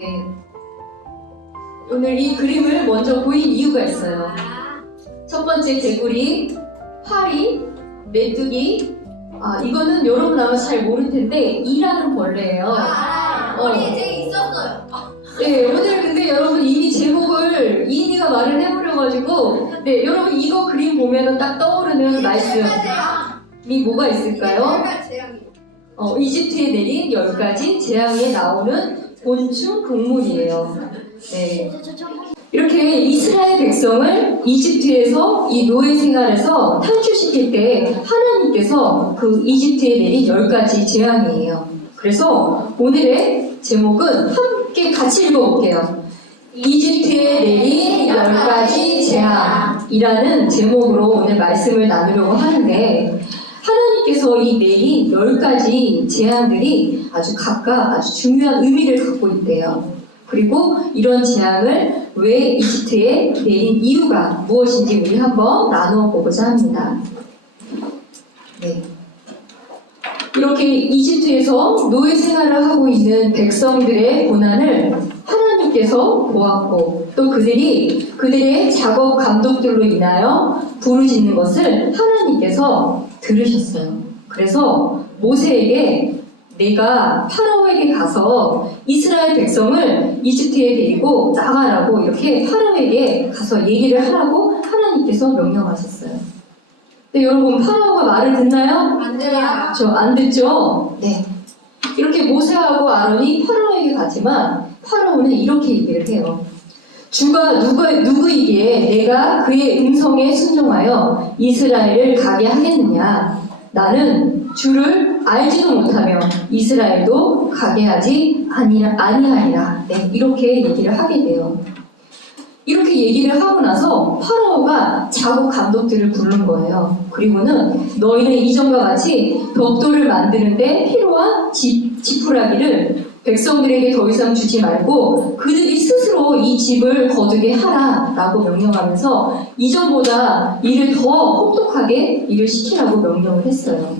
네. 오늘 이 그림을 먼저 보인 이유가 있어요. 첫 번째 개구리, 파리, 메뚜기. 이거는 여러분 아마 잘 모를 텐데 이라는 벌레예요. 머리에 되게 있었어요. 네, 오늘 근데 여러분 이미 제목을 이인이가 말을 해버려가지고 네, 여러분 이거 그림 보면은 딱 떠오르는 말씀이 뭐가 있을까요? 이집트에 내린 10가지 재앙에 나오는 곤충 동물이에요. 네. 이렇게 이스라엘 백성을 이집트에서 이 노예 생활에서 탈출시킬 때 하나님께서 그 이집트에 내린 10가지 재앙이에요. 그래서 오늘의 제목은 함께 같이 읽어볼게요. 이집트에 내린 10가지 재앙이라는 제목으로 오늘 말씀을 나누려고 하는데 하나님께서 이 내린 10가지 재앙들이 각각 아주 중요한 의미를 갖고 있대요. 그리고 이런 재앙을 왜 이집트에 내린 이유가 무엇인지 우리 한번 나누어 보고자 합니다. 네. 이렇게 이집트에서 노예 생활을 하고 있는 백성들의 고난을 하나님께서 보았고 또 그들의 작업 감독들로 인하여 부르짖는 것을 하나님께서 들으셨어요. 그래서 모세에게 내가 파라오에게 가서 이스라엘 백성을 이집트에 데리고 나가라고 이렇게 파라오에게 가서 얘기를 하라고 하나님께서 명령하셨어요. 근데 여러분 파라오가 말을 듣나요? 안 들어요. 안 듣죠? 네. 이렇게 모세하고 아론이 파라오에게 가지만 파라오는 이렇게 얘기를 해요. 주가 누구이기에 내가 그의 음성에 순종하여 이스라엘을 가게 하겠느냐? 나는 주를 알지도 못하며 이스라엘도 가게 하지 아니하리라. 네, 이렇게 얘기를 하게 돼요. 이렇게 얘기를 하고 나서 파라오가 작업 감독들을 부른 거예요. 그리고는 너희는 이전과 같이 벽돌을 만드는데 필요한 지푸라기를 백성들에게 더 이상 주지 말고 그들이 스스로 이 집을 거두게 하라 라고 명령하면서 이전보다 일을 더 혹독하게 일을 시키라고 명령을 했어요.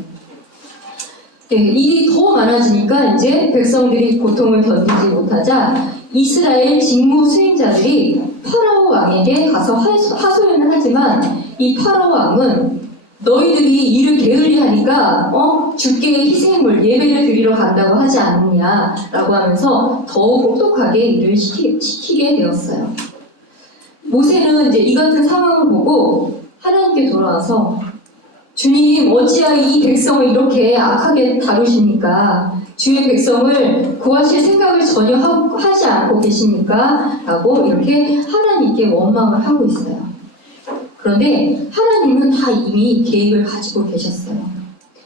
네, 일이 더 많아지니까 이제 백성들이 고통을 견디지 못하자 이스라엘 직무 수행자들이 파라오 왕에게 가서 하소연을 하지만 이 파라오 왕은 너희들이 일을 게을리하니까 주께 희생물 예배를 드리러 간다고 하지 않느냐 라고 하면서 더욱 혹독하게 일을 시키게 되었어요. 모세는 이제 이 같은 상황을 보고 하나님께 돌아와서 주님 어찌하여 이 백성을 이렇게 악하게 다루십니까? 주의 백성을 구하실 생각을 전혀 하지 않고 계십니까? 라고 이렇게 하나님께 원망을 하고 있어요. 그런데 하나님은 다 이미 계획을 가지고 계셨어요.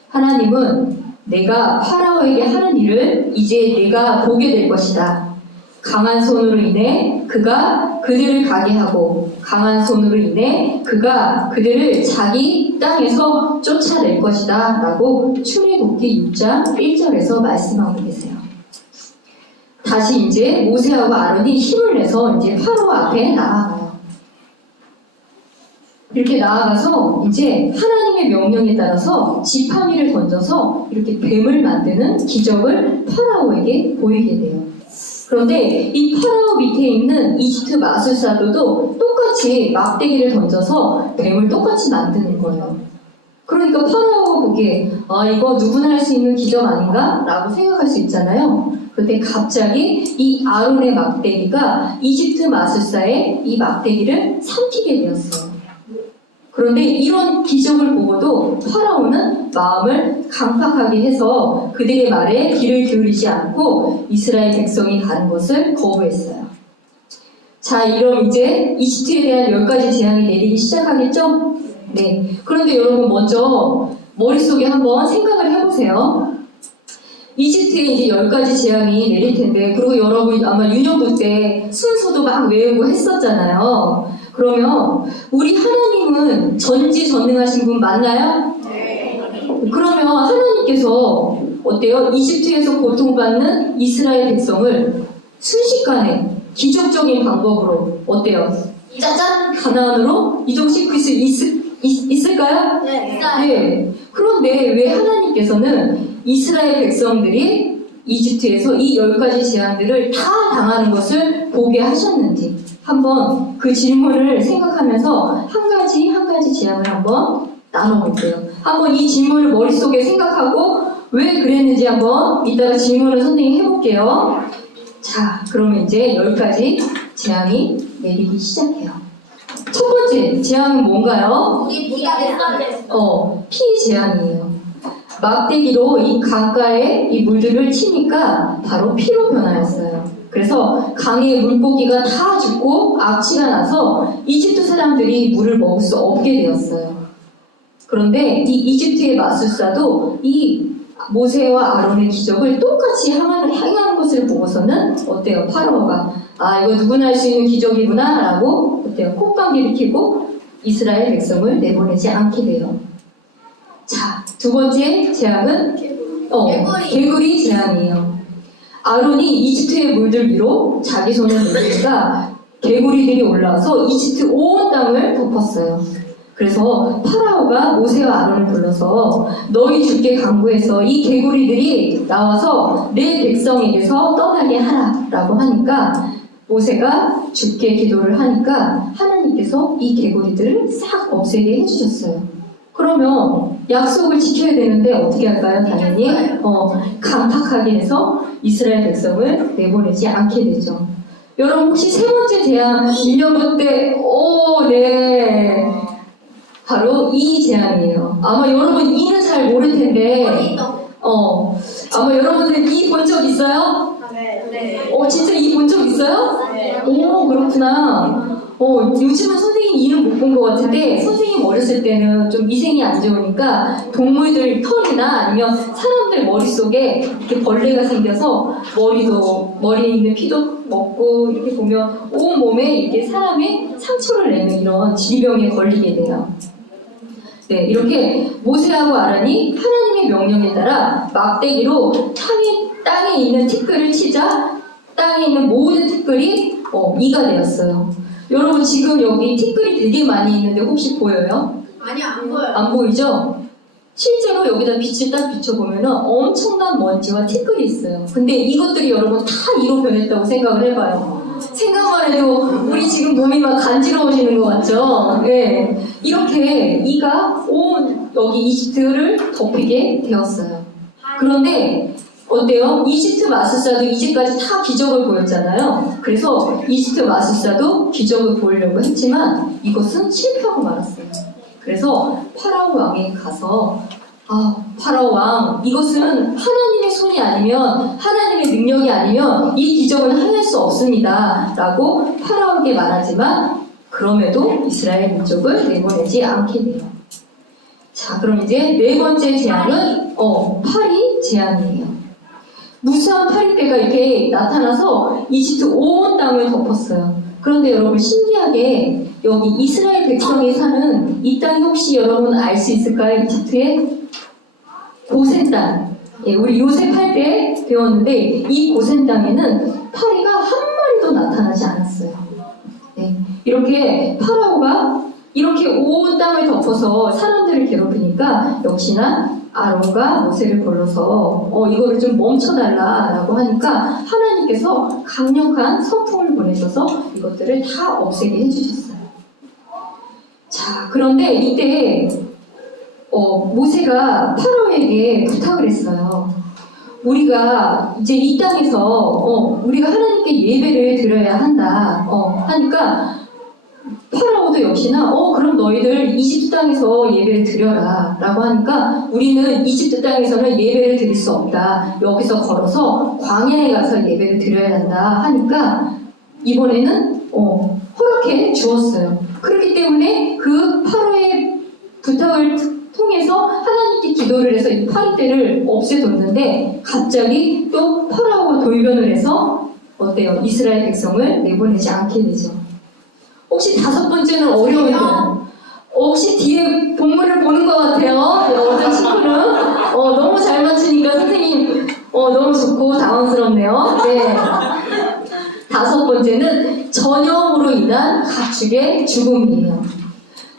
하나님은 내가 파라오에게 하는 일을 이제 내가 보게 될 것이다. 강한 손으로 인해 그가 그들을 가게 하고 강한 손으로 인해 그가 그들을 자기 땅에서 쫓아낼 것이다 라고 출애굽기 6장 1절에서 말씀하고 계세요. 다시 이제 모세하고 아론이 힘을 내서 이제 파라오 앞에 나아가요. 이렇게 나아가서 이제 하나님의 명령에 따라서 지팡이를 던져서 이렇게 뱀을 만드는 기적을 파라오에게 보이게 돼요. 그런데 이 파라오 밑에 있는 이집트 마술사들도 똑같이 막대기를 던져서 뱀을 똑같이 만드는 거예요. 그러니까 파라오가 보기에 이거 누구나 할 수 있는 기적 아닌가? 라고 생각할 수 있잖아요. 그런데 갑자기 이 아론의 막대기가 이집트 마술사의 이 막대기를 삼키게 되었어요. 그런데 이런 기적을 보고도 파라오는 마음을 강팍하게 해서 그들의 말에 귀를 기울이지 않고 이스라엘 백성이 가는 것을 거부했어요. 자, 이럼 이제 이집트에 대한 10가지 재앙이 내리기 시작하겠죠? 네. 그런데 여러분 먼저 머릿속에 한번 생각을 해보세요. 이집트에 이제 10가지 재앙이 내릴 텐데, 그리고 여러분 아마 유년부 때 순서도 막 외우고 했었잖아요. 그러면 우리 하나님은 전지전능하신 분 맞나요? 네. 그러면 하나님께서 어때요? 이집트에서 고통받는 이스라엘 백성을 순식간에 기적적인 방법으로 어때요? 짜잔! 가나안으로 이동시킬 수 있을까요? 네. 네. 그런데 왜 하나님께서는 이스라엘 백성들이 이집트에서 이 10가지 재앙들을 다 당하는 것을 보게 하셨는지 한번 그 질문을 생각하면서 한 가지 한 가지 재앙을 한번 나눠볼게요. 한번 이 질문을 머릿속에 생각하고 왜 그랬는지 한번 이따가 질문을 선생님이 해볼게요. 자, 그러면 이제 10가지 재앙이 내리기 시작해요. 첫 번째 재앙은 뭔가요? 우리 비가 됐어. 피 재앙이에요. 막대기로 이 강가에 이 물들을 치니까 바로 피로 변하였어요. 그래서 강의 물고기가 다 죽고 악취가 나서 이집트 사람들이 물을 먹을 수 없게 되었어요. 그런데 이 이집트의 마술사도 이 모세와 아론의 기적을 똑같이 행하는 것을 보고서는 어때요? 파라오가 이거 누구나 할 수 있는 기적이구나 라고 어때요? 콧방귀를 켜고 이스라엘 백성을 내보내지 않게 돼요. 자, 두 번째 재앙은 개구리 재앙이에요. 아론이 이집트의 물들 위로 자기 손을 내니까 개구리들이 올라와서 이집트 온 땅을 덮었어요. 그래서 파라오가 모세와 아론을 불러서 너희 주께 간구해서 이 개구리들이 나와서 내 백성에게서 떠나게 하라 라고 하니까 모세가 주께 기도를 하니까 하나님께서 이 개구리들을 싹 없애게 해주셨어요. 그러면 약속을 지켜야 되는데 어떻게 할까요? 당연히 강팍하게 해서 이스라엘 백성을 내보내지 않게 되죠. 여러분 혹시 세 번째 재앙 1년부 때 네. 바로 이 재앙이에요. 아마 여러분 이는 잘 모를 텐데 아마 여러분들 이 본 적 있어요? 네. 진짜 이 본 적 있어요? 네. 오, 그렇구나. 요즘은 선생님 이는 못 본 것 같은데 선생님 어렸을 때는 좀 위생이 안 좋으니까 동물들 털이나 아니면 사람들 머릿속에 이렇게 벌레가 생겨서 머리에 있는 피도 먹고 이렇게 보면 온 몸에 이렇게 사람의 상처를 내는 이런 질병에 걸리게 돼요. 네, 이렇게 모세하고 아론이 하나님의 명령에 따라 막대기로 땅에 있는 티끌을 치자 땅에 있는 모든 티끌이 이가 되었어요. 여러분 지금 여기 티끌이 되게 많이 있는데 혹시 보여요? 아니 안 보여요. 안 보이죠? 실제로 여기다 빛을 딱 비춰보면 엄청난 먼지와 티끌이 있어요. 근데 이것들이 여러분 다 이로 변했다고 생각을 해봐요. 생각만 해도 우리 지금 몸이 막 간지러워지는 것 같죠? 네. 이렇게 이가 온 여기 이집트를 덮이게 되었어요. 그런데 어때요? 이집트 마술사도 이제까지 다 기적을 보였잖아요. 그래서 이집트 마술사도 기적을 보이려고 했지만 이것은 실패하고 말았어요. 그래서 파라오 왕이 가서 파라오 왕, 이것은 하나님의 손이 아니면 하나님의 능력이 아니면 이 기적은 해낼 수 없습니다 라고 파라오에게 말하지만 그럼에도 이스라엘 민족을 내보내지 않게 돼요. 자, 그럼 이제 네 번째 재앙은 파리 재앙이에요. 무수한 파리떼가 이렇게 나타나서 이집트 온 땅을 덮었어요. 그런데 여러분 신기하게 여기 이스라엘 백성이 사는 이 땅이 혹시 여러분 알 수 있을까요? 이집트의 고센 땅. 예, 우리 요셉 할 때 배웠는데 이 고센 땅에는 파리가 한 마리도 나타나지 않았어요. 네, 이렇게 파라오가 이렇게 온 땅을 덮어서 사람들을 괴롭히니까 역시나 아론과 모세를 불러서 이거를 좀 멈춰달라라고 하니까 하나님께서 강력한 선풍을 보내셔서 이것들을 다 없애게 해주셨어요. 자, 그런데 이때 모세가 파라오에게 부탁을 했어요. 우리가 이제 이 땅에서 우리가 하나님께 예배를 드려야 한다 하니까 파라오도 역시나 그럼 너희들 이집트 땅에서 예배를 드려라 라고 하니까 우리는 이집트 땅에서는 예배를 드릴 수 없다. 여기서 걸어서 광야에 가서 예배를 드려야 한다 하니까 이번에는 허락해 주었어요. 그렇기 때문에 그 파라오의 부탁을 통해서 하나님께 기도를 해서 이 파리떼를 없애뒀는데 갑자기 또 파라오가 돌변을 해서 어때요? 이스라엘 백성을 내보내지 않게 되죠. 혹시 다섯 번째는 어려운데요. 혹시 뒤에 본문을 보는 것 같아요. 어떤 친구는 너무 잘 맞추니까 선생님 너무 좋고 당황스럽네요. 네. 다섯 번째는 전염으로 인한 가축의 죽음이에요.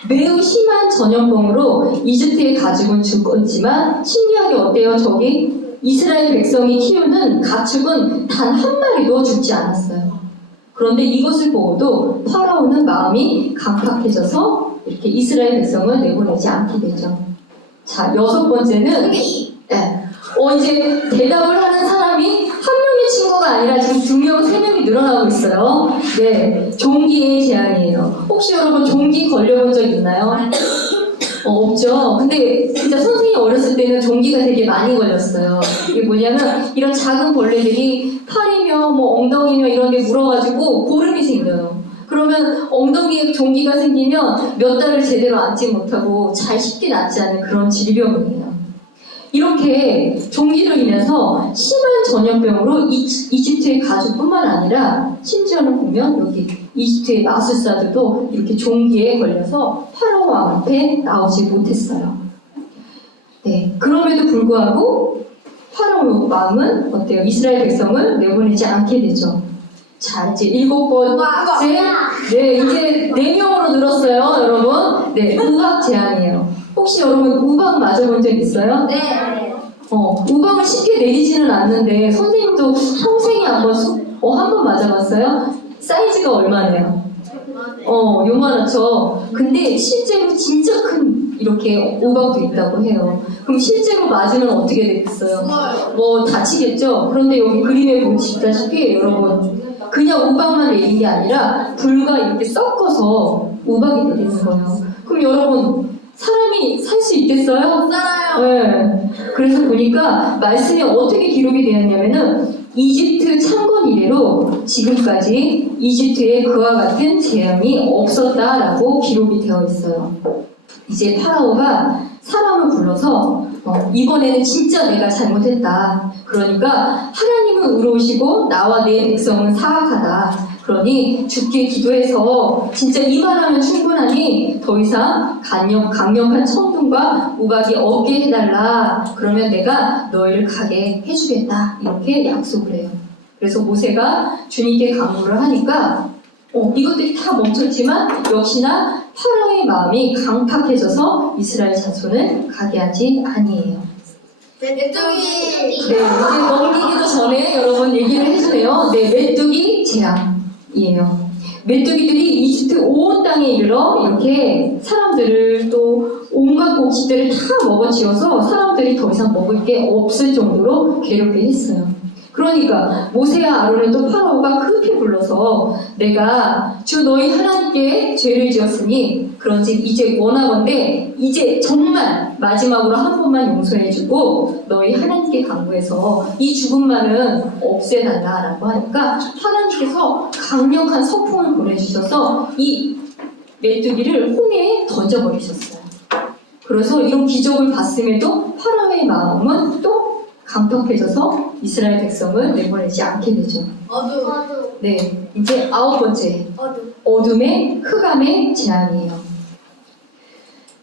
매우 심한 전염병으로 이집트의 가축은 죽었지만 신기하게 어때요? 저기 이스라엘 백성이 키우는 가축은 단 한 마리도 죽지 않았어요. 그런데 이것을 보고도 파라오는 마음이 강팍해져서 이렇게 이스라엘 백성을 내보내지 않게 되죠. 자, 6번째는 네. 이제 대답을 하는 사람이 한 명의 친구가 아니라 지금 2명, 3명이 늘어나고 있어요. 네, 종기의 제한이에요. 혹시 여러분 종기 걸려본 적 있나요? 없죠. 근데 진짜 선생님이 어렸을 때는 종기가 되게 많이 걸렸어요. 이게 뭐냐면 이런 작은 벌레들이 팔이며 뭐 엉덩이며 이런 데 물어가지고 고름이 생겨요. 그러면 엉덩이에 종기가 생기면 몇 달을 제대로 앉지 못하고 잘 쉽게 낫지 않는 그런 질병이에요. 이렇게 종기로 인해서 심한 전염병으로 이집트의 가족뿐만 아니라 심지어는 보면 여기 이집트의 마술사들도 이렇게 종기에 걸려서 파라오 왕 앞에 나오지 못했어요. 네, 그럼에도 불구하고 파라오 왕은 어때요? 이스라엘 백성을 내보내지 않게 되죠. 자, 이제 7번째, 네, 이제 4명으로 늘었어요, 여러분. 네, 우박 제한이에요. 혹시 여러분 우박 맞아본 적 있어요? 네. 우박을 쉽게 내리지는 않는데 선생님도 평생에 한 번 맞아봤어요? 사이즈가 얼마네요? 요만하죠. 근데 실제로 진짜 큰 이렇게 우박도 있다고 해요. 그럼 실제로 맞으면 어떻게 되겠어요? 뭐 다치겠죠? 그런데 여기 그림에 보시다시피 여러분 그냥 우박만 내린 게 아니라 불과 이렇게 섞어서 우박이 내리는 거예요. 그럼 여러분 사람이 살 수 있겠어요? 살아요. 네. 그래서 보니까 말씀이 어떻게 기록이 되었냐면은 이집트 창건 이래로 지금까지 이집트에 그와 같은 재앙이 없었다라고 기록이 되어 있어요. 이제 파라오가 사람을 불러서 이번에는 진짜 내가 잘못했다. 그러니까 하나님은 의로우시고 나와 내 백성은 사악하다. 그러니 주께 기도해서 진짜 이만하면 충분하니 더 이상 강력한 천둥과 우박이 없게 해달라. 그러면 내가 너희를 가게 해주겠다. 이렇게 약속을 해요. 그래서 모세가 주님께 간구를 하니까 이것들이 다 멈췄지만 역시나 파라오의 마음이 강팍해져서 이스라엘 자손을 가게 하지 아니에요. 메뚜기. 네, 이제 넘기기도 전에 여러분 얘기를 해주네요. 네, 메뚜기 재앙이에요. 메뚜기들이 이집트 온 땅에 이르러 이렇게 사람들을 또 온갖 곡식들을 다 먹어치워서 사람들이 더 이상 먹을 게 없을 정도로 괴롭게 했어요. 그러니까 모세와 아론을 또 파라오가 급히 불러서 내가 주 너희 하나님께 죄를 지었으니 그런즉 이제 원하건대 이제 정말 마지막으로 한 번만 용서해주고 너희 하나님께 간구해서 이 죽음만은 없애달라라고 하니까 하나님께서 강력한 서풍을 보내주셔서 이 메뚜기를 홍해에 던져버리셨어요. 그래서 이런 기적을 봤음에도 파라오의 마음은 또 강팍해져서 이스라엘 백성을 내보내지 않게 되죠. 어둠. 네, 이제 9번째 어둠의 흑암의 재앙이에요.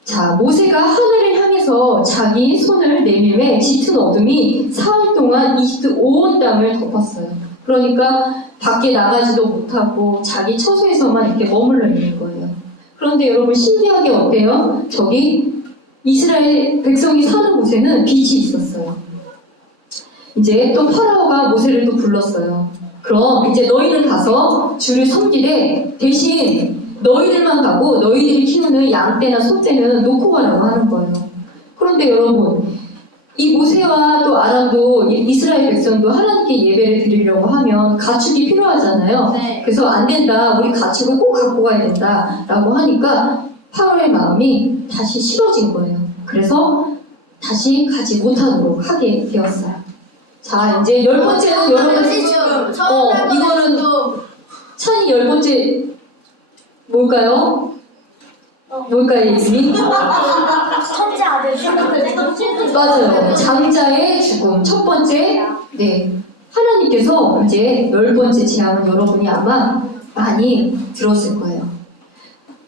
자, 모세가 하늘을 향해서 자기 손을 내밀매 짙은 어둠이 사흘 동안 이집트 온 땅을 덮었어요. 그러니까 밖에 나가지도 못하고 자기 처소에서만 이렇게 머물러 있는 거예요. 그런데 여러분 신기하게 어때요? 저기 이스라엘 백성이 사는 곳에는 빛이 있었어요. 이제 또 파라오가 모세를 또 불렀어요. 그럼 이제 너희는 가서 주를 섬기되 대신 너희들만 가고 너희들이 키우는 양떼나 소떼는 놓고 가라고 하는 거예요. 그런데 여러분 이 모세와 또 아람도 이스라엘 백성도 하나님께 예배를 드리려고 하면 가축이 필요하잖아요. 네. 그래서 안 된다. 우리 가축을 꼭 갖고 가야 된다. 라고 하니까 파라오의 마음이 다시 싫어진 거예요. 그래서 다시 가지 못하도록 하게 되었어요. 자, 이제 10번째는 여러분, 이거는 찬이 10번째 뭘까요? 뭘까요, 이름이? 첫째 아들. 맞아요. 장자의 죽음. 첫 번째, 네. 하나님께서 이제 10번째 재앙은 여러분이 아마 많이 들었을 거예요.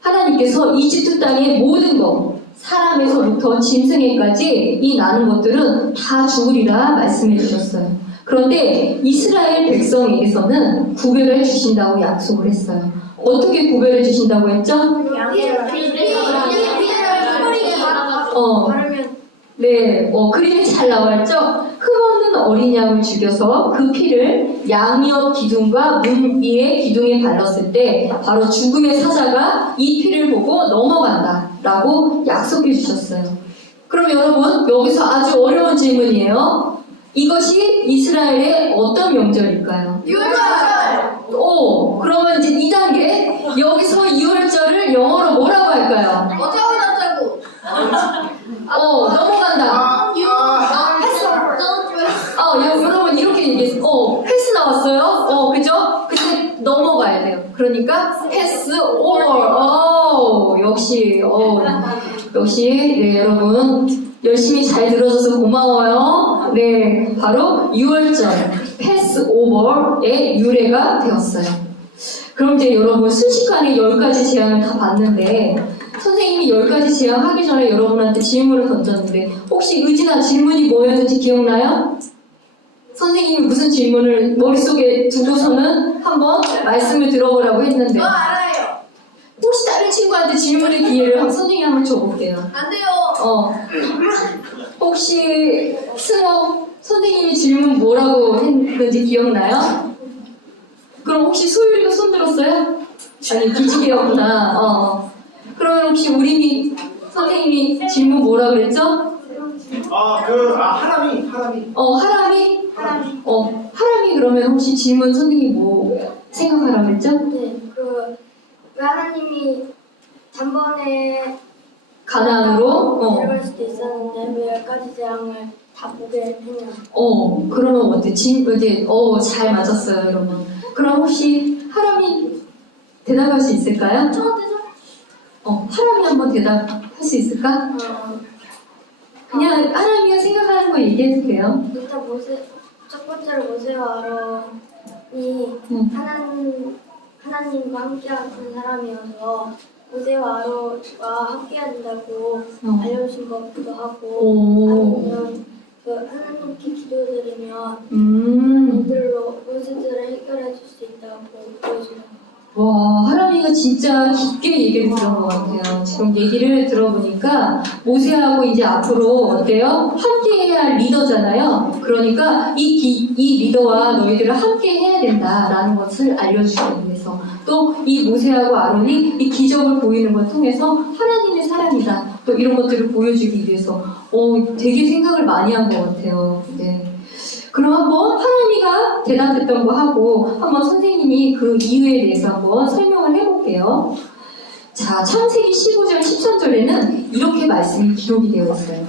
하나님께서 이집트 땅의 모든 것, 사람에서부터 짐승에까지 이 나는 것들은 다 죽으리라 말씀해 주셨어요. 그런데 이스라엘 백성에게서는 구별해 주신다고 약속을 했어요. 어떻게 구별해 주신다고 했죠? 네, 그림이 잘 나와 있죠? 흠없는 어린 양을 죽여서 그 피를 양옆 기둥과 문 위의 기둥에 발랐을 때 바로 죽음의 사자가 이 피를 보고 넘어간다 라고 약속해 주셨어요. 그럼 여러분 여기서 아주 어려운 질문이에요. 이것이 이스라엘의 어떤 명절일까요? 유월절. 그러면 이제 2단계 여기서 2월절을 영어로 뭐라고 할까요? 어제 올랐다고. 넘어간다. 여러분 이렇게 얘기했어요. 패스 나왔어요. 그죠? 근데 넘어가야 돼요. 그러니까 패스 오버. 역시 네 여러분 열심히 잘 들어줘서 고마워요. 네 바로 6월절 패스 오버의 유래가 되었어요. 그럼 이제 여러분 순식간에 10가지 재앙을 다 봤는데 선생님이 10가지 재앙 하기 전에 여러분한테 질문을 던졌는데 혹시 의진아 질문이 뭐였는지 기억나요? 선생님이 무슨 질문을 머릿속에 두고서는 한번 말씀을 들어보라고 했는데 알아요. 혹시 다른 친구한테 질문의 기회를 선생님이 한번 줘볼게요. 안 돼요. 혹시 승호 선생님이 질문 뭐라고 했는지 기억나요? 그럼 혹시 소율이가 손 들었어요? 아니 기지개였구나. 그러면 혹시 우리 선생님이 질문 뭐라 그랬죠? 하람이. 하람이? 하람이 그러면 혹시 질문 선생님 뭐 생각하라고 했죠? 네, 왜 하나님이 단번에 가나안으로? 데려갈 수도 있었는데 왜 10가지 재앙을 다 보게 했냐? 그러면 어때? 잘 맞았어요, 여러분. 그럼 혹시 하람이 대답할 수 있을까요? 하람이 한번 대답할 수 있을까? 그냥 하람이가 생각하는 거 얘기해도 돼요. 일단 첫 번째로 모세와 아론이 하나님과 함께하는 사람이어서 모세와 아론과 함께해야 된다고 알려주신 것기도 하고 아니면 하나님께 기도드리면 이들로 문제들을 해결해 줄 수 있다고 보여주는 거. 와, 하람이가 진짜 깊게 얘기를 들은 것 같아요. 지금 얘기를 들어보니까 모세하고 이제 앞으로 어때요? 함께 해야 할 리더잖아요. 그러니까 이 리더와 너희들을 함께 해야 된다라는 것을 알려주기 위해서 또 이 모세하고 아론이 이 기적을 보이는 걸 통해서 하나님의 사람이다. 또 이런 것들을 보여주기 위해서 되게 생각을 많이 한 것 같아요. 네. 그럼 한번 하나님이가 대답했던 거 하고 한번 선생님이 그 이유에 대해서 한번 설명을 해볼게요. 자, 창세기 15절 13절에는 이렇게 말씀이 기록이 되어 있어요.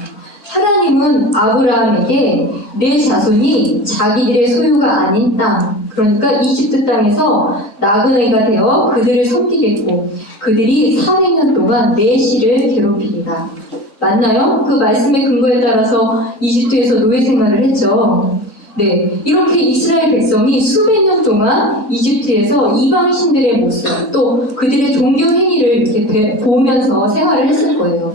하나님은 아브라함에게 내 자손이 자기들의 소유가 아닌 땅, 그러니까 이집트 땅에서 나그네가 되어 그들을 섬기겠고 그들이 400년 동안 내 씨를 괴롭히리라. 맞나요? 그 말씀의 근거에 따라서 이집트에서 노예 생활을 했죠. 네, 이렇게 이스라엘 백성이 수백 년 동안 이집트에서 이방 신들의 모습, 또 그들의 종교 행위를 이렇게 보면서 생활을 했을 거예요.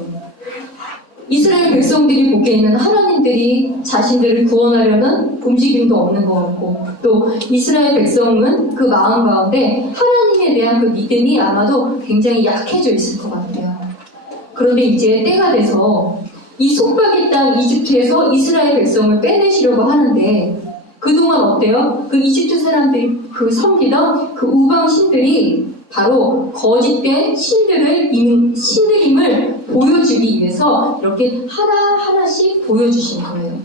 이스라엘 백성들이 보기에는 하나님들이 자신들을 구원하려는 움직임도 없는 것 같고, 또 이스라엘 백성은 그 마음 가운데 하나님에 대한 그 믿음이 아마도 굉장히 약해져 있을 것 같아요. 그런데 이제 때가 돼서 이 속박의 땅 이집트에서 이스라엘 백성을 빼내시려고 하는데 그동안 어때요? 그 이집트 사람들이 그 섬기던 그 우방 신들이 바로 거짓된 신들임을 보여주기 위해서 이렇게 하나하나씩 보여주신 거예요.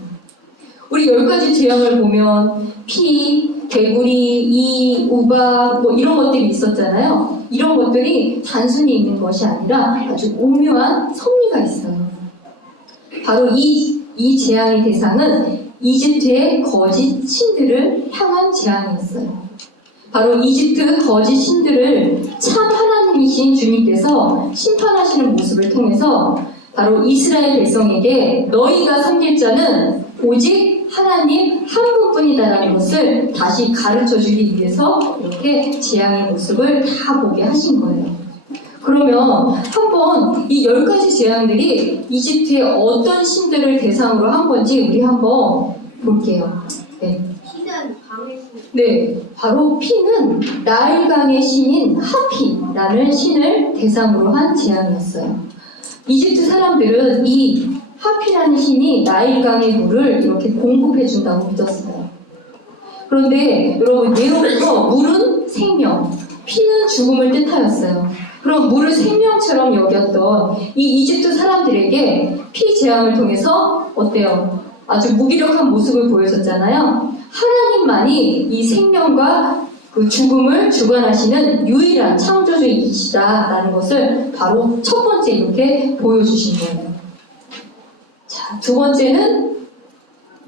우리 10가지 재앙을 보면 피, 개구리, 이, 우박 뭐 이런 것들이 있었잖아요. 이런 것들이 단순히 있는 것이 아니라 아주 오묘한 섭리가 있어요. 바로 이 재앙의 대상은 이집트의 거짓 신들을 향한 재앙이었어요. 바로 이집트 거짓 신들을 참 하나님이신 주님께서 심판하시는 모습을 통해서 바로 이스라엘 백성에게 너희가 섬길 자는 오직 하나님 한 분뿐이다라는 것을 다시 가르쳐주기 위해서 이렇게 재앙의 모습을 다 보게 하신 거예요. 그러면 한번 이 10가지 재앙들이 이집트의 어떤 신들을 대상으로 한 건지 우리 한번 볼게요. 네. 피는 강의 신. 네, 바로 피는 나일강의 신인 하피라는 신을 대상으로 한 재앙이었어요. 이집트 사람들은 이 하피라는 신이 나일강의 물을 이렇게 공급해준다고 믿었어요. 그런데 여러분 예로부터 물은 생명, 피는 죽음을 뜻하였어요. 그럼 물을 생명처럼 여겼던 이 이집트 사람들에게 피 재앙을 통해서 어때요? 아주 무기력한 모습을 보여줬잖아요. 하나님만이 이 생명과 그 죽음을 주관하시는 유일한 창조주이시다라는 것을 바로 첫 번째 이렇게 보여주신 거예요. 자, 두 번째는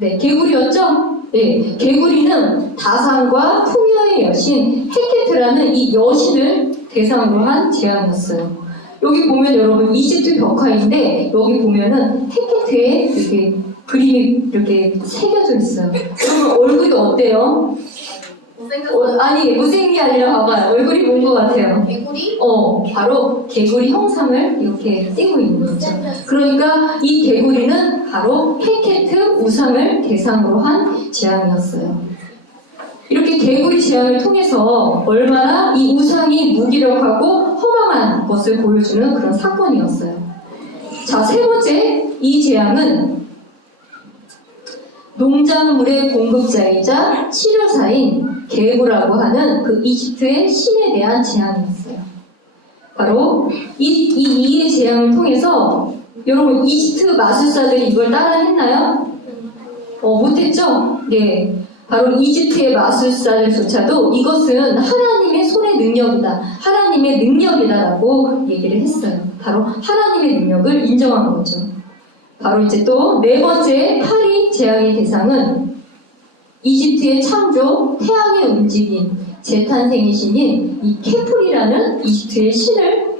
개구리였죠? 네, 개구리는 다산과 풍요의 여신 헤케트라는 이 여신을 대상으로 한 재앙이었어요. 여기 보면 여러분 이집트 벽화인데 여기 보면은 헤케트의 이렇게 그림이 이렇게 새겨져 있어요. 여러분 얼굴이 어때요? 아니 못생긴 게 아니라 봐봐요. 얼굴이 본 것 같아요. 개구리? 바로 개구리 형상을 이렇게 띄고 있는 거죠. 그러니까 이 개구리는 바로 헤케트 우상을 대상으로 한 재앙이었어요. 이렇게 개구리 재앙을 통해서 얼마나 이 우상이 무기력하고 허망한 것을 보여주는 그런 사건이었어요. 자, 세 번째, 이 재앙은 농작물의 공급자이자 치료사인 게부라고 하는 그 이집트의 신에 대한 재앙이었어요. 바로 이의 재앙을 통해서 여러분 이집트 마술사들이 이걸 따라 했나요? 못했죠? 네. 바로 이집트의 마술사들조차도 이것은 하나님의 손의 능력이다. 하나님의 능력이다라고 얘기를 했어요. 바로 하나님의 능력을 인정한 거죠. 바로 이제 또 네 번째 파리 재앙의 대상은 이집트의 창조, 태양의 움직임, 재탄생의 신인 이 케풀이라는 이집트의 신을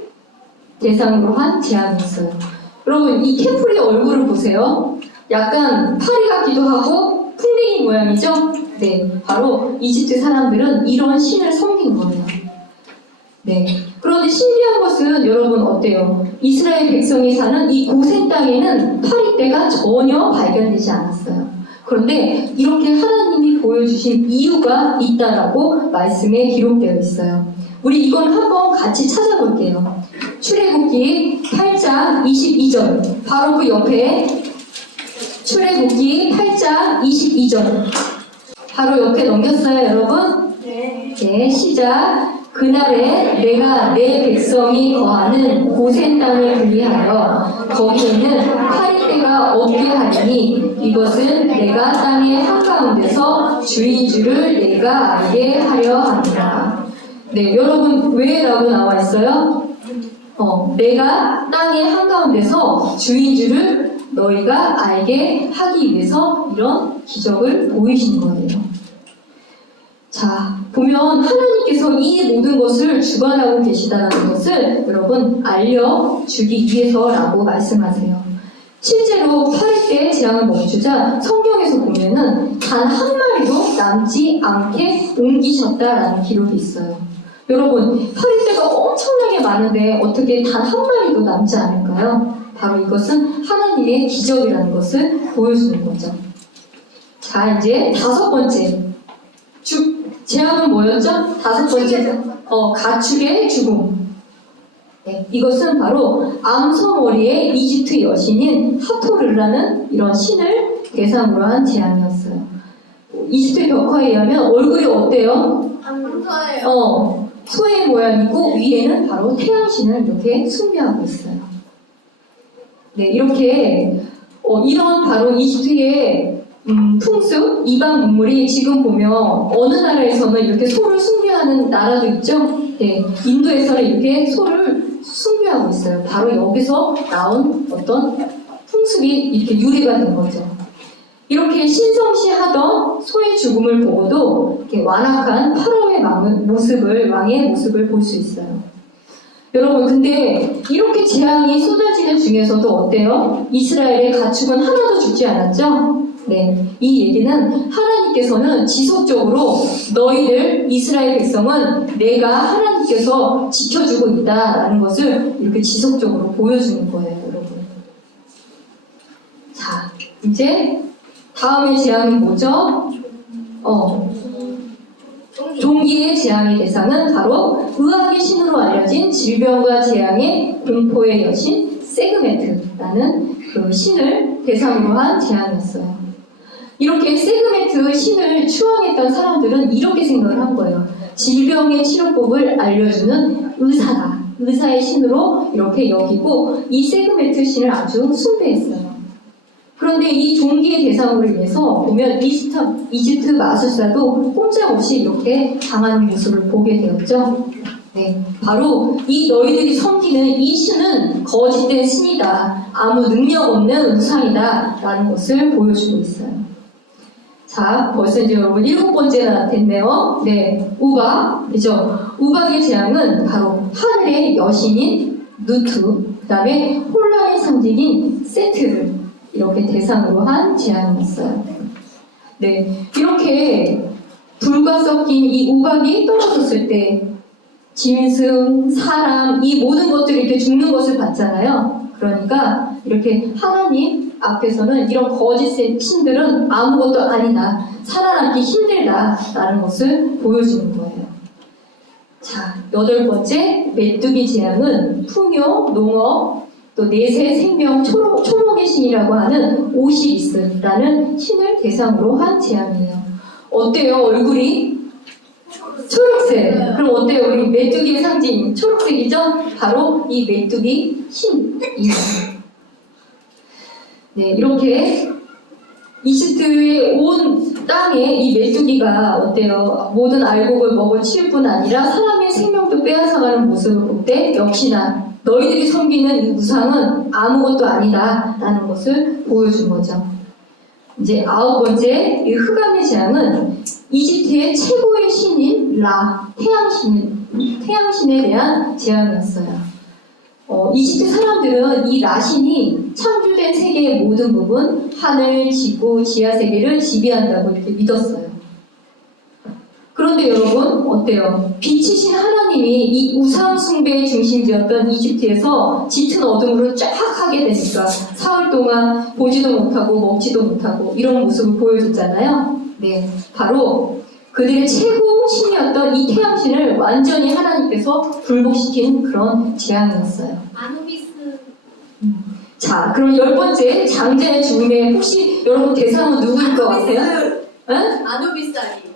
대상으로 한 재앙이었어요. 여러분 이 케풀의 얼굴을 보세요. 약간 파리 같기도 하고 풍뎅이 모양이죠? 네, 바로 이집트 사람들은 이런 신을 섬긴 거예요. 네. 그런데 신기한 것은 여러분 어때요? 이스라엘 백성이 사는 이 고센 땅에는 파리떼가 전혀 발견되지 않았어요. 그런데 이렇게 하나님이 보여주신 이유가 있다라고 말씀에 기록되어 있어요. 우리 이건 한번 같이 찾아볼게요. 출애굽기 8장 22절. 바로 그 옆에 출애굽기 8장 22절. 바로 옆에 넘겼어요, 여러분? 네, 시작. 그날에 내가 내 백성이 거하는 고센 땅을 분리하여 거기에는 파리떼가 없게 하리니 이것은 내가 땅의 한가운데서 주인 줄을 내가 알게 하려 합니다. 네, 여러분 왜라고 나와 있어요? 내가 땅의 한가운데서 주인 줄을 너희가 알게 하기 위해서 이런 기적을 보이신 거예요. 자, 보면 하나님께서 이 모든 것을 주관하고 계시다는 것을 여러분 알려주기 위해서라고 말씀하세요. 실제로 파리떼의 재앙을 멈추자 성경에서 보면은 단 한 마리도 남지 않게 옮기셨다라는 기록이 있어요. 여러분 파리떼가 엄청나게 많은데 어떻게 단 한 마리도 남지 않을까요? 바로 이것은 하나님의 기적이라는 것을 보여주는 거죠. 자, 이제 다섯 번째 재앙은 뭐였죠? 다섯 번째 가축의 죽음. 네, 이것은 바로 암소머리의 이집트 여신인 하토르라는 이런 신을 대상으로 한 재앙이었어요. 이집트 벽화에 의하면 얼굴이 어때요? 암소예요. 소의 모양이고 위에는 바로 태양신을 이렇게 숭배하고 있어요. 네, 이렇게 이런 바로 이집트의 풍습, 이방 문물이 지금 보면 어느 나라에서는 이렇게 소를 숭배하는 나라도 있죠? 네, 인도에서는 이렇게 소를 숭배하고 있어요. 바로 여기서 나온 어떤 풍습이 이렇게 유래가 된 거죠. 이렇게 신성시하던 소의 죽음을 보고도 이렇게 완악한 파라오의 왕의 모습을 볼 수 있어요. 여러분, 근데 이렇게 재앙이 쏟아지는 중에서도 어때요? 이스라엘의 가축은 하나도 죽지 않았죠? 네, 이 얘기는 하나님께서는 지속적으로 너희들 이스라엘 백성은 내가 하나님께서 지켜주고 있다라는 것을 이렇게 지속적으로 보여주는 거예요, 여러분. 자, 이제 다음의 재앙은 뭐죠? 종기의 재앙의 대상은 바로 의학의 신으로 알려진 질병과 재앙의 공포의 여신 세그메트라는 그 신을 대상으로 한 재앙이었어요. 이렇게 세그메트 신을 추앙했던 사람들은 이렇게 생각을 한 거예요. 질병의 치료법을 알려주는 의사다. 의사의 신으로 이렇게 여기고 이 세그메트 신을 아주 숭배했어요. 그런데 이 종기의 대상으로 인해서 보면 이집트 마술사도 꼼짝없이 이렇게 당하는 모습을 보게 되었죠. 네, 바로 이 너희들이 섬기는 이 신은 거짓된 신이다. 아무 능력 없는 우상이다. 라는 것을 보여주고 있어요. 자, 벌써 이제 여러분 7번째가 됐네요. 네, 우박, 그죠? 우박의 재앙은 바로 하늘의 여신인 누트, 그 다음에 혼란의 상징인 세트를 이렇게 대상으로 한 재앙이었어요. 네, 이렇게 불과 섞인 이 우박이 떨어졌을 때 짐승, 사람, 이 모든 것들이 이렇게 죽는 것을 봤잖아요. 그러니까 이렇게 하나님 앞에서는 이런 거짓 신들은 아무것도 아니다. 살아남기 힘들다라는 것을 보여주는 거예요. 자, 8번째 메뚜기 재앙은 풍요, 농업, 또 내세, 생명, 초목의 신이라고 하는 오시리스라는 신을 대상으로 한 재앙이에요. 어때요? 얼굴이? 초록색. 그럼 어때요? 우리 메뚜기의 상징 초록색이죠? 바로 이 메뚜기 신이에요. 네, 이렇게 이집트의 온 땅에 이 메뚜기가 어때요? 모든 알곡을 먹을 치울 뿐 아니라 사람의 생명도 빼앗아가는 모습을 볼 때 역시나 너희들이 섬기는 이 우상은 아무것도 아니다 라는 것을 보여준 거죠. 이제 9번째 이 흑암의 재앙은 이집트의 최고의 신인 라, 태양신에 대한 재앙이었어요. 이집트 사람들은 이 라신이 창조된 세계의 모든 부분, 하늘, 지구, 지하세계를 지배한다고 이렇게 믿었어요. 그런데 여러분, 어때요? 빛이신 하나님이 이 우상 숭배의 중심지였던 이집트에서 짙은 어둠으로 쫙 하게 되니까 사흘 동안 보지도 못하고 먹지도 못하고 이런 모습을 보여줬잖아요. 네, 바로 그들의 최고 신이었던 이 태양신을 완전히 하나님께서 불복시킨 그런 재앙이었어요. 아누비스. 자, 그럼 10번째 장자의 죽음에 혹시 여러분 대상은 누구일 것 같아요? 응? 아누비스 아니에요?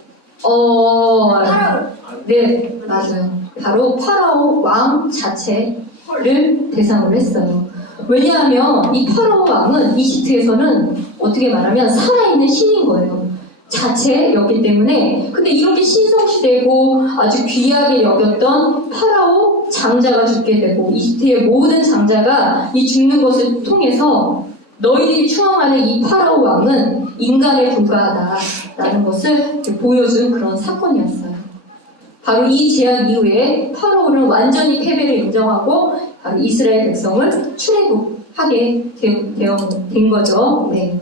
파라오. 네, 맞아요. 바로 파라오 왕 자체를 대상으로 했어요. 왜냐하면 이 파라오 왕은 이집트에서는 어떻게 말하면 살아있는 신인 거예요. 자체였기 때문에. 근데 이렇게 신성시되고 아주 귀하게 여겼던 파라오 장자가 죽게 되고 이집트의 모든 장자가 이 죽는 것을 통해서 너희들이 추앙하는 이 파라오 왕은 인간에 불과하다라는 것을 보여준 그런 사건이었어요. 바로 이 재앙 이후에 파라오는 완전히 패배를 인정하고 바로 이스라엘 백성을 출애굽하게 된 거죠. 네.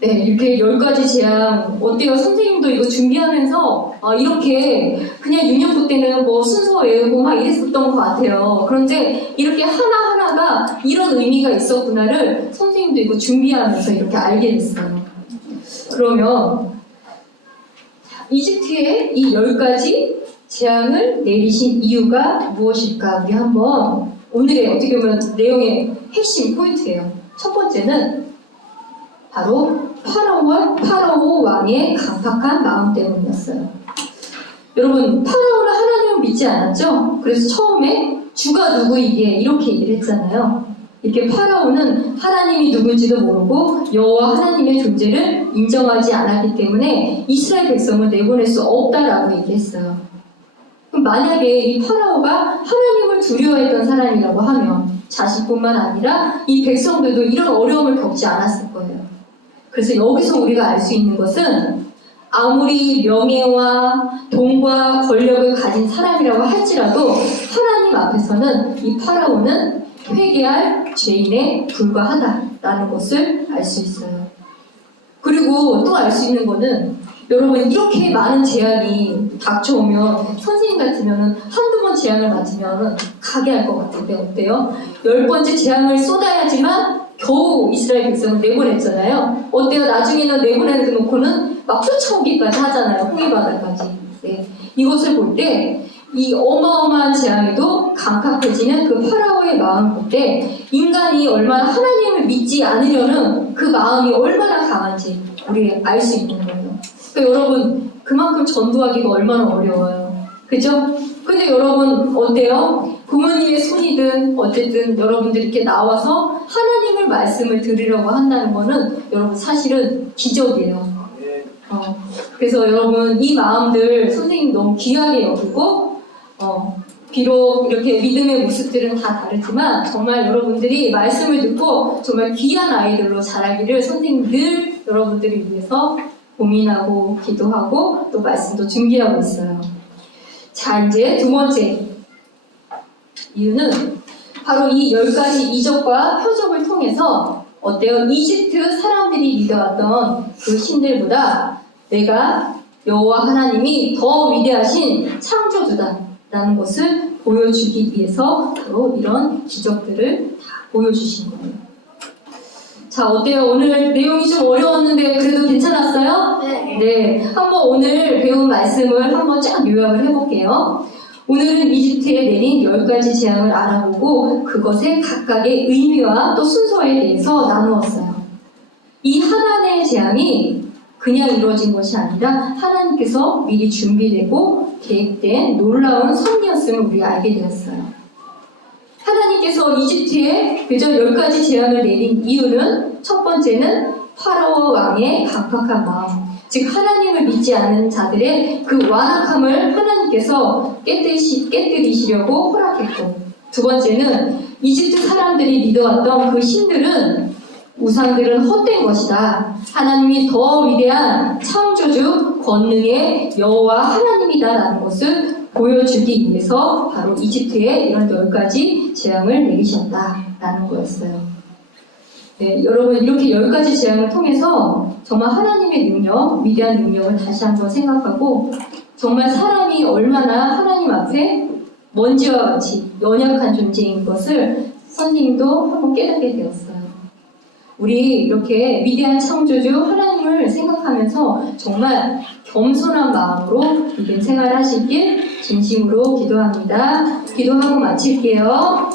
네, 이렇게 10가지 재앙 어때요? 선생님도 이거 준비하면서 이렇게 그냥 유년부 때는 뭐 순서 외우고 막 이랬었던 것 같아요. 그런데 이렇게 하나하나가 이런 의미가 있었구나를 선생님도 이거 준비하면서 이렇게 알게 됐어요. 그러면 이집트의 이 10가지 재앙을 내리신 이유가 무엇일까? 우리 한번 오늘의 어떻게 보면 내용의 핵심 포인트예요. 첫 번째는 바로 파라오 왕의 강팍한 마음 때문이었어요. 여러분, 파라오는 하나님을 믿지 않았죠? 그래서 처음에 주가 누구이기에 이렇게 얘기를 했잖아요. 이렇게 파라오는 하나님이 누군지도 모르고 여호와 하나님의 존재를 인정하지 않았기 때문에 이스라엘 백성을 내보낼 수 없다라고 얘기했어요. 그럼 만약에 이 파라오가 하나님을 두려워했던 사람이라고 하면 자신뿐만 아니라 이 백성들도 이런 어려움을 겪지 않았을 거예요. 그래서 여기서 우리가 알 수 있는 것은 아무리 명예와 돈과 권력을 가진 사람이라고 할지라도 하나님 앞에서는 이 파라오는 회개할 죄인에 불과하다라는 것을 알 수 있어요. 그리고 또 알 수 있는 거는 여러분 이렇게 많은 재앙이 닥쳐오면 선생님 같으면 한두 번 재앙을 맞으면 가게 할 것 같은데 어때요? 10번째 재앙을 쏟아야지만 겨우 이스라엘 백성을 내보냈잖아요. 어때요? 나중에는 내보내놓고는 막 쫓아오기까지 하잖아요. 홍해바다까지. 네. 이것을 볼 때 이 어마어마한 재앙에도 강팍해지는 그 파라오의 마음 볼때 인간이 얼마나 하나님을 믿지 않으려는 그 마음이 얼마나 강한지 우리 알 수 있는 거예요. 그러니까 여러분 그만큼 전도하기가 얼마나 어려워요. 그죠? 근데 여러분 어때요? 부모님의 손이든 어쨌든 여러분들이 이렇게 나와서 하나님을 말씀을 들으려고 한다는 거는 여러분 사실은 기적이에요. 그래서 여러분 이 마음들 선생님 너무 귀하게 여기고 비록 이렇게 믿음의 모습들은 다 다르지만 정말 여러분들이 말씀을 듣고 정말 귀한 아이들로 자라기를 선생님 늘 여러분들을 위해서 고민하고 기도하고 또 말씀도 준비하고 있어요. 자, 이제 두 번째 이유는 바로 이 10가지 이적과 표적을 통해서 어때요? 이집트 사람들이 믿어왔던 그 신들보다 내가 여호와 하나님이 더 위대하신 창조주다라는 것을 보여주기 위해서 바로 이런 기적들을 다 보여주신 거예요. 자, 어때요? 오늘 내용이 좀 어려웠는데 그래도 괜찮았어요? 네. 한번 오늘 배운 말씀을 한번 쫙 요약을 해볼게요. 오늘은 이집트에 내린 10가지 재앙을 알아보고 그것의 각각의 의미와 또 순서에 대해서 나누었어요. 이 하나님의 재앙이 그냥 이루어진 것이 아니라 하나님께서 미리 준비되고 계획된 놀라운 섭리였음을 우리가 알게 되었어요. 하나님께서 이집트에 그저 10가지 재앙을 내린 이유는 첫 번째는 파라오 왕의 강팍한 마음, 즉 하나님을 믿지 않는 자들의 그 완악함을 하나님께서 깨뜨리시려고 허락했고, 두 번째는 이집트 사람들이 믿어왔던 그 신들은 우상들은 헛된 것이다. 하나님이 더 위대한 창조주 권능의 여호와 하나님이다라는 것을 보여주기 위해서 바로 이집트에 이런 10가지 재앙을 내리셨다라는 거였어요. 네, 여러분 이렇게 10가지 재앙을 통해서 정말 하나님의 능력, 위대한 능력을 다시 한번 생각하고 정말 사람이 얼마나 하나님 앞에 먼지와 같이 연약한 존재인 것을 선생님도 한번 깨닫게 되었어요. 우리 이렇게 위대한 창조주 하나님을 생각하면서 정말 겸손한 마음으로 믿음 생활하시길 진심으로 기도합니다. 기도하고 마칠게요.